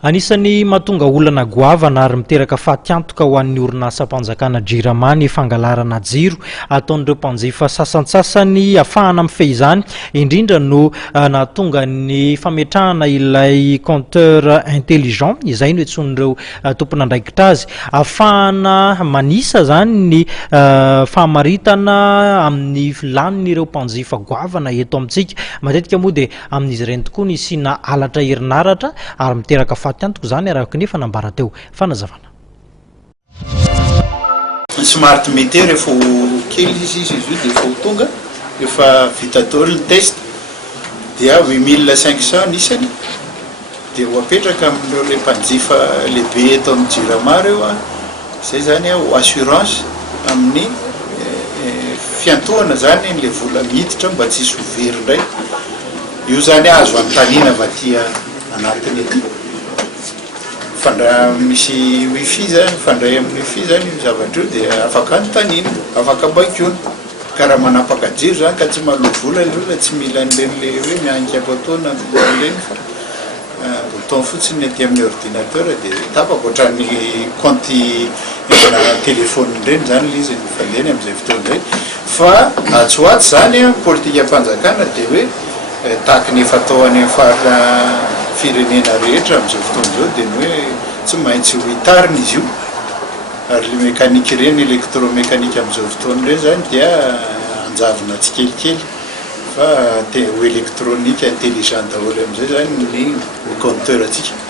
Anisan'ny mahatonga olana goavana ary miteraka fahatantoka ho an'ny orinasa-mpanjakana JIRAMA ny fangalarana jiro ataon'ireo mpanjifa sasantsasany ahafahana mifehy izany indrindra no nahatonga ny fametrahana ilay compteur intelligent izay no etson'ireo tompon'andraikitra azy ahafahana manisa zany ny fahamaritana amin'ny lanin'ireo mpanjifa goavana eto amintsika matetika moa dia amin'izy ireny tokoa ny sina alatra herinaratra ary miteraka fahatantoka zany araka ny fanambara teo fanazavana. Smart meter rehefa kely izy io dia efa tonga efa vita daholo ny test dia 8500 nisany dia ho apetraka amin'ireo le mpanjifa lehibe eto amin'ny JIRAMA reo zay zany ho assurance amin'ny fiantohana zany le vola miditra mba tsy hisy ho very indray io zany azo antanina vatia anatiny ety fandra misy wifi zany fandray amin'ny wifi zany zavatra io dia afaka antanina afaka bakiona ka raha manapaka jiro zany ka tsy mahalo vola le tsy mila an'ireny le hoe mianika fotoana ireny fa bouton fotsiny aty amin'ny ordinateur dia tapaka ohatran'ny compte téléphone ireny zany le izy faleny amin'izay fotoana izay fa atsoatsy zany politika mpanjakana dia hoe tahaka ny efa atao any amin'ny faritra firenena rehetra amin'izao fotoana izao dia ny hoe tsy maintsy ho hitarina izy io ary le mekanika ireny électromekanika amin'izao fotoana ireny zany dia anjavona tsikelikely fa ho électronique intelligent daholo amin'izay zany ny compteur atsika.